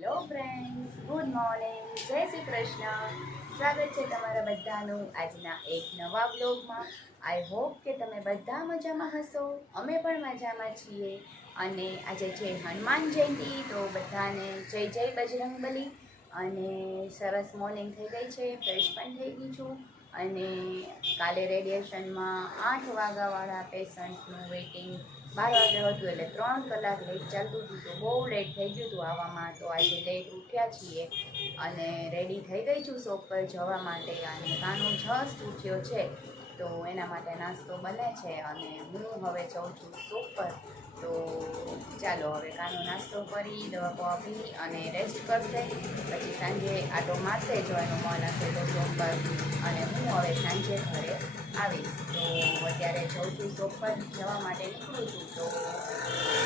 Hello friends, good morning, જય શ્રી કૃષ્ણ. સ્વાગત છે તમારા બધાનું આજના એક નવા વ્લોગમાં. આઈ હોપ કે તમે બધા મજામાં હશો. અમે પણ મજામાં છીએ. અને આજે છે હનુમાન જયંતિ, તો બધાને જય જય બજરંગબલી. અને સરસ મોર્નિંગ થઈ ગઈ છે, ફ્રેશ પણ થઈ ગઈ છું. અને કાલે રેડિયેશનમાં 8 વાગ્યાવાળા પેશન્ટનું વેઇટિંગ 12 વાગે હતું, એટલે 3 કલાક લેટ ચાલતું હતું. તો બહુ લેટ થઈ ગયું હતું આવવામાં. તો આજે લેટ ઉઠ્યા છીએ અને રેડી થઈ ગઈ છું શોપ પર જવા માટે. અને કાનો જસ્ટ ઉઠ્યો છે, તો એના માટે નાસ્તો બને છે અને હું હવે જાઉં છું શોપ પર. તો ચાલો હવે કાનો નાસ્તો કરી, દવા પવા પી અને રેસ્ટ કરશે. પછી સાંજે આટો મારશે જો એનું મન હશે તો શોપ પર. અને હું હવે સાંજે ઘરે આવીશ. તો અત્યારે જાઉં છું શોપ પર જવા માટે નીકળું છું. તો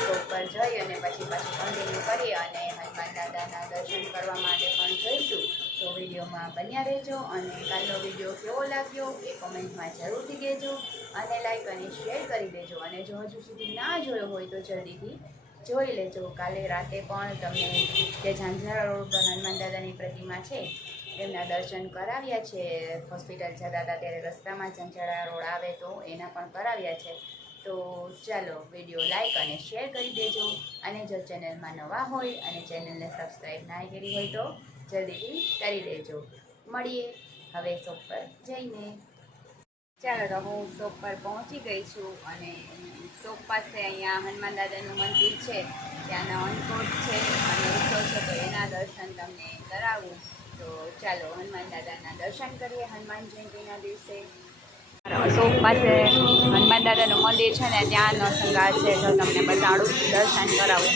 શોપ પર જઈ અને પછી કન્ટિન્યુ કરી અને હનુમાન દાદાના દર્શન કરવા માટે પણ જઈશું. તો વિડીયોમાં બન્યા રહેજો. અને કાલનો વિડીયો કેવો લાગ્યો એ કોમેન્ટમાં જરૂરથી કહેજો. અને લાઈક અને શેર કરી દેજો. અને જો હજુ સુધી ના જોયો હોય તો જલ્દીથી જોઈ લેજો. કાલે રાતે પણ તમને જે ઝાંઝરા રોડ પર હનુમાન દાદાની પ્રતિમા છે એમના દર્શન કરાવ્યા છે. હોસ્પિટલ જતા હતા ત્યારે રસ્તામાં ઝાંઝરા રોડ આવે તો એના પણ કરાવ્યા છે. તો ચાલો વિડીયો લાઈક અને શેર કરી દેજો. અને જો ચેનલમાં નવા હોય અને ચેનલને સબસ્ક્રાઈબ ના કરી હોય તો જલ્દીથી કરી દેજો. મળીએ હવે શોપ પર જઈને. ચાલો તો હું શોપ પર પહોંચી ગઈ છું. અને શોપ પાસે અહીંયા હનુમાન દાદાનું મંદિર છે, ત્યાંનો અન્નકોટ છે અને ઉત્સવ છે, તો એના દર્શન તમને કરાવું. તો ચાલો હનુમાન દાદાના દર્શન કરીએ હનુમાન જયંતિના દિવસે. શોપ પાસે હનુમાન દાદાનું મંદિર છે ને, ત્યાંનો શૃંગાર છે, જો તમને બતાડું, દર્શન કરાવું.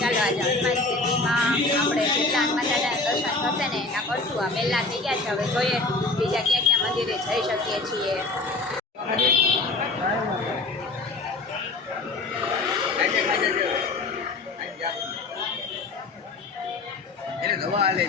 ચાલો આજે હનુમાન જયંતિમાં આપણે જેટલા હનુમાન દાદાના દર્શન થશે ને એના કરશું. આ પહેલાં થઈ ગયા છે, હવે જોઈએ બીજા ક્યાં ક્યાં મંદિરે જઈ શકીએ છીએ. દવા આલે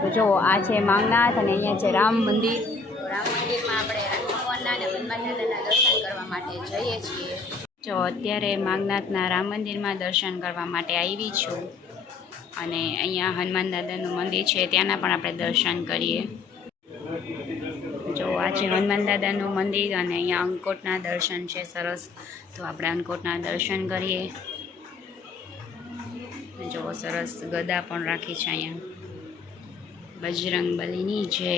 તો જો આ છે માંગનાથ અને અહીંયા છે રામ મંદિર. રામ મંદિરમાં આપણે ભગવાનના અને હનુમાન દાદાના દર્શન કરવા માટે જઈએ છીએ. જો અત્યારે માંગનાથના રામ મંદિરમાં દર્શન કરવા માટે આવી છું. અને અહીંયા હનુમાન દાદાનું મંદિર છે, ત્યાંના પણ આપણે દર્શન કરીએ. જો આ છે હનુમાન દાદાનું મંદિર અને અહીંયા અંકોટના દર્શન છે સરસ. તો આપણે અંકોટના દર્શન કરીએ. જો સરસ ગદા પણ રાખી છે અહીંયા. બજરંગબલીની જય.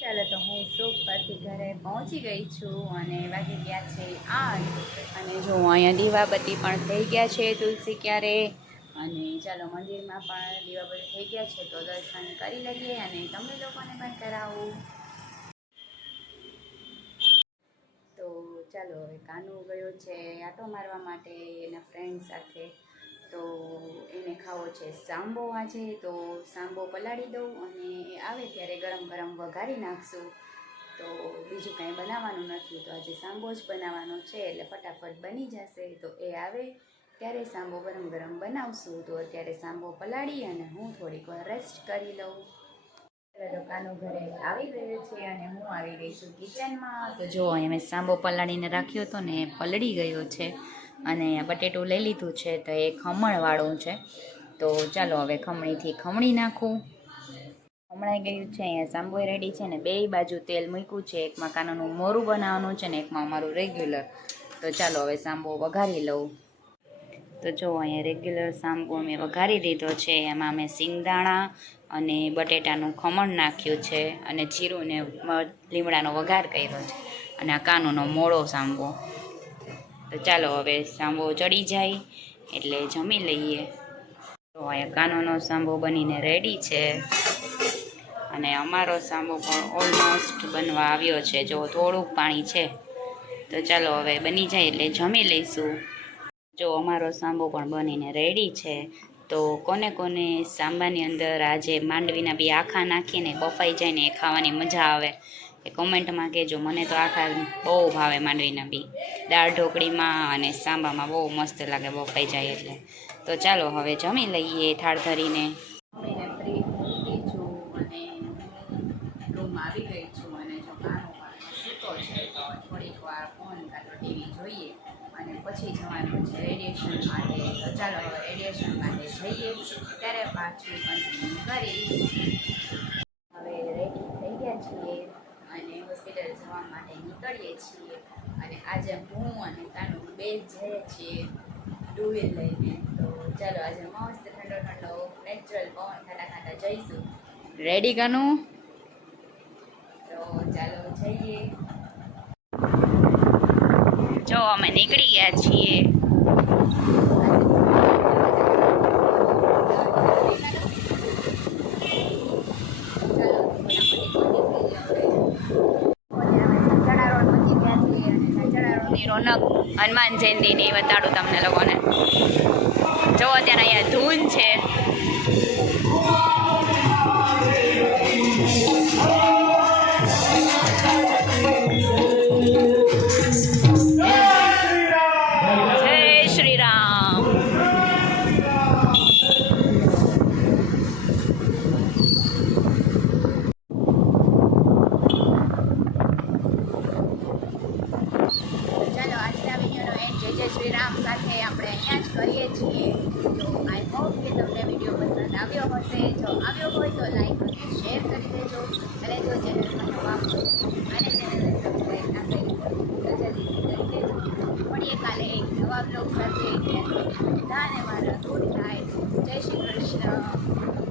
ચાલો તો હું શોપ પરથી ઘરે પહોંચી ગઈ છું અને વાગી ગયા છે 8. અને જો અહીંયા દીવાબત્તી પણ થઈ ગયા છે તુલસી ક્યારે. અને ચાલો મંદિરમાં પણ દીવાબત્તી થઈ ગયા છે, તો દર્શન કરી લઈએ અને તમને લોકોને પણ કરાવું. તો ચાલો હવે કાનો ગયો છે આટો મારવા માટે એના ફ્રેન્ડ સાથે. તો એને ખાવો છે સાંબો આજે, તો સાંબો પલાળી દઉં અને એ આવે ત્યારે ગરમ ગરમ વઘારી નાખશું. તો બીજું કાંઈ બનાવવાનું નથી, તો આજે સાંબો જ બનાવવાનો છે, એટલે ફટાફટ બની જશે. તો એ આવે ત્યારે સાંબો ગરમ ગરમ બનાવશું. તો અત્યારે સાંબો પલાળી અને હું થોડીક વાર રેસ્ટ કરી લઉં. કાનો ઘરે આવી ગયો છે અને હું આવી ગઈ છું કિચનમાં. તો જો અહીંયા મેં સાંબો પલાળીને રાખ્યો હતો ને એ પલળી ગયો છે. અને બટેટું લઈ લીધું છે, તો એ ખમણવાળું છે. તો ચાલો હવે ખમણીથી ખમણી નાખું. ખમણાઈ ગયું છે. અહીંયા સાંબો રેડી છે ને, બે બાજુ તેલ મૂક્યું છે. એકમાં કાનાનું મોરું બનાવવાનું છે ને એકમાં અમારું રેગ્યુલર. તો ચાલો હવે સાંબો વઘારી લઉં. તો જો અહીંયા રેગ્યુલર સાંબો મેં વઘારી દીધો છે. એમાં મેં સિંગદાણા અને બટેટાનું ખમણ નાખ્યું છે અને જીરું ને લીમડાનો વઘાર કર્યો છે. અને આ કાનુનો મોળો સાંબો. તો ચાલો હવે સાંબો ચડી જાય એટલે જમી લઈએ. તો અહીંયા કાનુનો સાંબો બનીને રેડી છે. અને અમારો સાંબો પણ ઓલમોસ્ટ બનવા આવ્યો છે. જો થોડુંક પાણી છે તો ચાલો હવે બની જાય એટલે જમી લઈશું. જો અમારો સાંબો પણ બનીને રેડી છે. તો કોને કોને સાંબાની અંદર આજે માંડવીના બી આખા નાખીને બફાઈ જાય ને એ ખાવાની મજા આવે એ કોમેન્ટમાં કહેજો. મને તો આખા બહુ ભાવે માંડવીના બી, દાળ ઢોકળીમાં અને સાંબામાં બહુ મસ્ત લાગે બફાઈ જાય એટલે. તો ચાલો હવે જમી લઈએ થાળ ધરીને. મમ્મીને ફ્રી મૂકી છું અને રૂમમાં આવી ગઈ છું અને જો કાનો પણ સૂતો છે તો થોડીક વાર ફોન કાં તો ટીવી જોઈએ અને પછી જવાનું છે રેડિયેશન માટે. તો ચાલો હવે રેડિયેશન માટે જઈએ ત્યારે પાછું કન્ટિન્યુ કરીશ. હવે રેડી થઈ ગયા છીએ અને હોસ્પિટલ જવા માટે નીકળીએ છીએ અને આજે હું અને કાનું બે જઈએ છીએ ટુ વ્હીલ લઈને. તો ચાલો આજે મસ્ત ઠંડો ઠંડો નેચરલ પવન ખાતા ખાતા જઈશું. રેડી કાનું? તો ચાલો જઈએ. જો અમે નીકળી ગયા છીએ. ની રોનક હનુમાન જયંતિની બતાડું તમને લોકોને. જો અત્યારે અહીંયા ધૂન છે. જય શ્રી રામ. ચાલો આજના વિડીયોનો એન્ડ જય શ્રી રામ સાથે આપણે અહીંયા જ કરીએ છીએ. તો આઈ હોપ કે તમને વિડીયો પસંદ આવ્યો હશે. જો આવ્યો હોય તો લાઈક અને શેર કરી દેજો અને જો ચેનલમાં નવા છો અને ચેનલને સબસ્ક્રાઈબ ના કરી હોય તો જલ્દી કરી દેજો. મળીએ કાલે એક નવા બ્લોગ સાથે. બધાને મારા